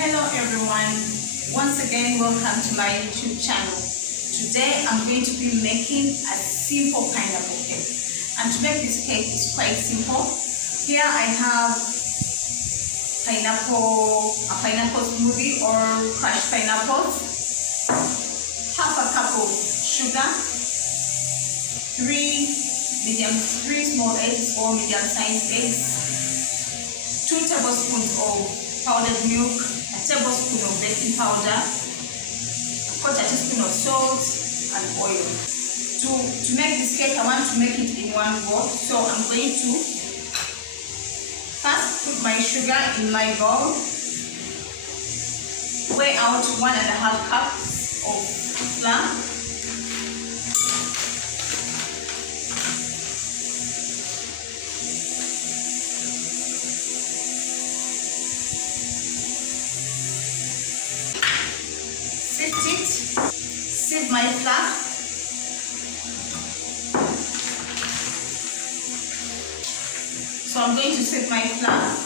Hello everyone, once again welcome to my YouTube channel. Today I'm going to be making a simple pineapple cake, and to make this cake is quite simple. Here I have a pineapple smoothie or crushed pineapples, half a cup of sugar, three small eggs or medium-sized eggs, 2 tablespoons of powdered milk, a tablespoon of baking powder, a quarter teaspoon of salt, and oil. To make this cake, I want to make it in one go, so I'm going to first put my sugar in my bowl, weigh out 1.5 cups of flour, sieve my flour, so I'm going to sieve my flour.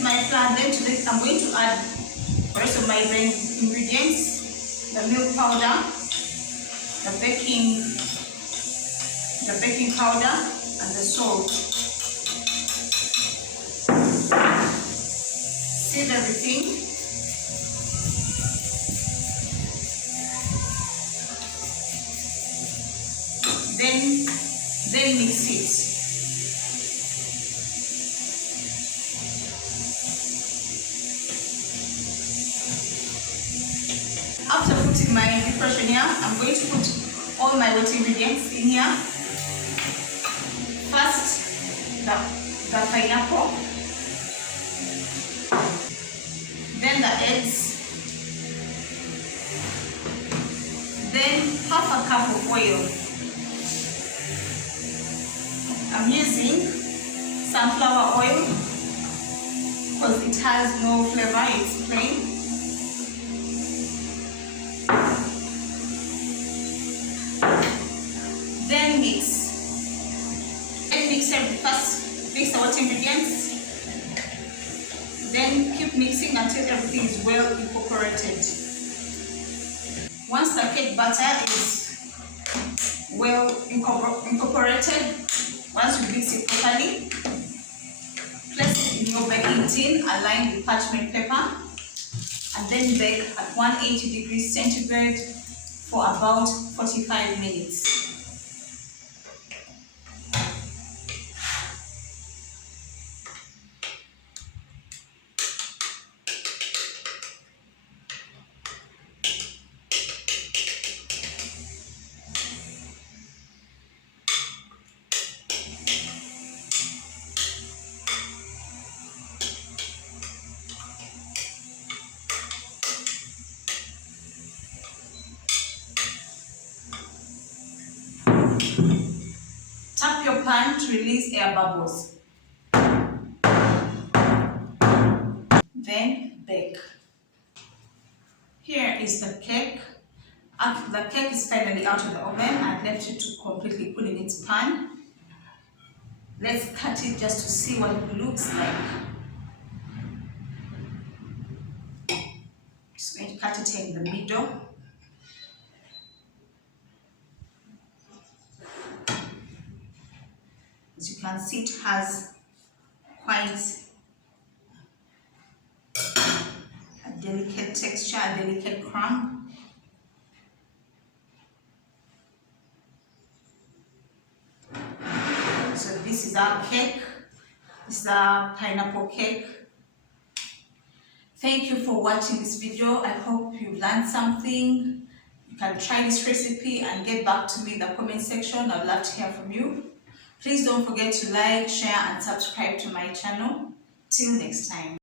My flour, then to this I'm going to add the rest of my ingredients: the milk powder, the baking powder, and the salt. Sieve everything. Then mix it. After putting my decoration here, I'm going to put all my wet ingredients in here. First, the pineapple, then the eggs, then half a cup of oil. I'm using sunflower oil because it has no flavor, it's plain. Then mix. And first mix the wet ingredients. Then keep mixing until everything is well incorporated. Once the cake batter is well incorporated, once you mix it properly, place it in your baking tin aligned with parchment paper, and then bake at 180 degrees centigrade for about 45 minutes. Tap your pan to release air bubbles. Then bake. Here is the cake. After the cake is finally out of the oven, I've left it to completely cool in its pan. Let's cut it just to see what it looks like. Just going to cut it in the middle. As you can see, it has quite a delicate texture, a delicate crumb. So this is our cake. This is our pineapple cake. Thank you for watching this video. I hope you've learned something. You can try this recipe and get back to me in the comment section. I'd love to hear from you. Please don't forget to like, share, and subscribe to my channel. Till next time.